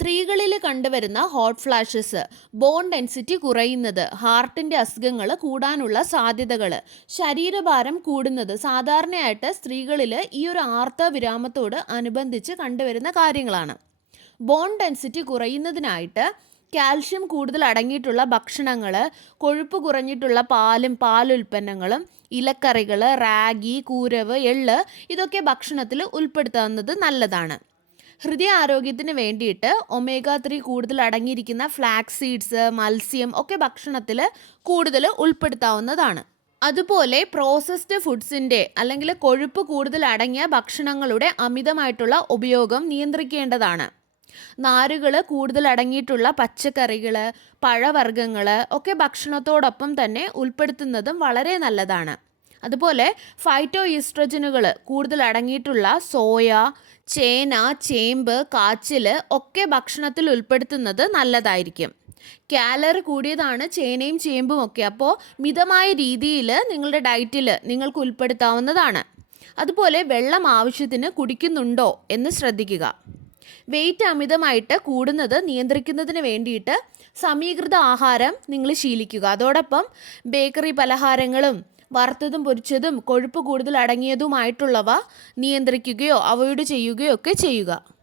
സ്ത്രീകളിൽ കണ്ടുവരുന്ന hot flashes bone density കുറയുന്നത് ഹാർട്ടിന്റെ അസുഖങ്ങൾ കൂടാനുള്ള സാധ്യതകൾ ശരീരഭാരം കൂടുന്നത് സാധാരണയായിട്ട് സ്ത്രീകളിൽ ഈ ഒരു ആർത്ത വിരാമത്തോട് അനുബന്ധിച്ച് കണ്ടുവരുന്ന കാര്യങ്ങളാണ്. ബോൺ ഡെൻസിറ്റി കുറയുന്നതിനായിട്ട് കാൽഷ്യം കൂടുതൽ അടങ്ങിയിട്ടുള്ള ഭക്ഷണങ്ങൾ കൊഴുപ്പ് കുറഞ്ഞിട്ടുള്ള പാലും പാലുൽപ്പന്നങ്ങളും ഇലക്കറികൾ റാഗി കൂരവ് എള്ള് ഇതൊക്കെ ഭക്ഷണത്തിൽ ഉൾപ്പെടുത്താവുന്നത് നല്ലതാണ്. ഹൃദയ ആരോഗ്യത്തിന് വേണ്ടിയിട്ട് ഒമേഗ ത്രീ കൂടുതൽ അടങ്ങിയിരിക്കുന്ന ഫ്ലാക്സ് സീഡ്സ് മത്സ്യം ഒക്കെ ഭക്ഷണത്തിൽ കൂടുതൽ ഉൾപ്പെടുത്താവുന്നതാണ്. അതുപോലെ പ്രോസസ്ഡ് ഫുഡ്സിന്റെ അല്ലെങ്കിൽ കൊഴുപ്പ് കൂടുതൽ അടങ്ങിയ ഭക്ഷണങ്ങളുടെ അമിതമായിട്ടുള്ള ഉപയോഗം നിയന്ത്രിക്കേണ്ടതാണ്. നാരുകൾ കൂടുതൽ അടങ്ങിയിട്ടുള്ള പച്ചക്കറികൾ പഴവർഗങ്ങൾ ഒക്കെ ഭക്ഷണത്തോടൊപ്പം തന്നെ ഉൾപ്പെടുത്തുന്നതും വളരെ നല്ലതാണ്. അതുപോലെ ഫൈറ്റോ ഈസ്ട്രജനുകൾ കൂടുതൽ അടങ്ങിയിട്ടുള്ള സോയ ചേന ചേമ്പ് കാച്ചിൽ ഒക്കെ ഭക്ഷണത്തിൽ ഉൾപ്പെടുത്തുന്നത് നല്ലതായിരിക്കും. കാലറി കൂടിയതാണ് ചേനയും ചേമ്പും ഒക്കെ. അപ്പോൾ മിതമായ രീതിയിൽ നിങ്ങളുടെ ഡയറ്റിൽ നിങ്ങൾക്ക് ഉൾപ്പെടുത്താവുന്നതാണ്. അതുപോലെ വെള്ളം ആവശ്യത്തിന് കുടിക്കുന്നുണ്ടോ എന്ന് ശ്രദ്ധിക്കുക. വെയിറ്റ് അമിതമായിട്ട് കൂടുന്നത് നിയന്ത്രിക്കുന്നതിന് വേണ്ടിയിട്ട് സമീകൃത ആഹാരം നിങ്ങൾ ശീലിക്കുക. അതോടൊപ്പം ബേക്കറി പലഹാരങ്ങളും വറുത്തതും പൊരിച്ചതും കൊഴുപ്പ് കൂടുതൽ അടങ്ങിയതുമായിട്ടുള്ളവ നിയന്ത്രിക്കുകയോ അവോയ്ഡ് ചെയ്യുകയോ ഒക്കെ ചെയ്യുക.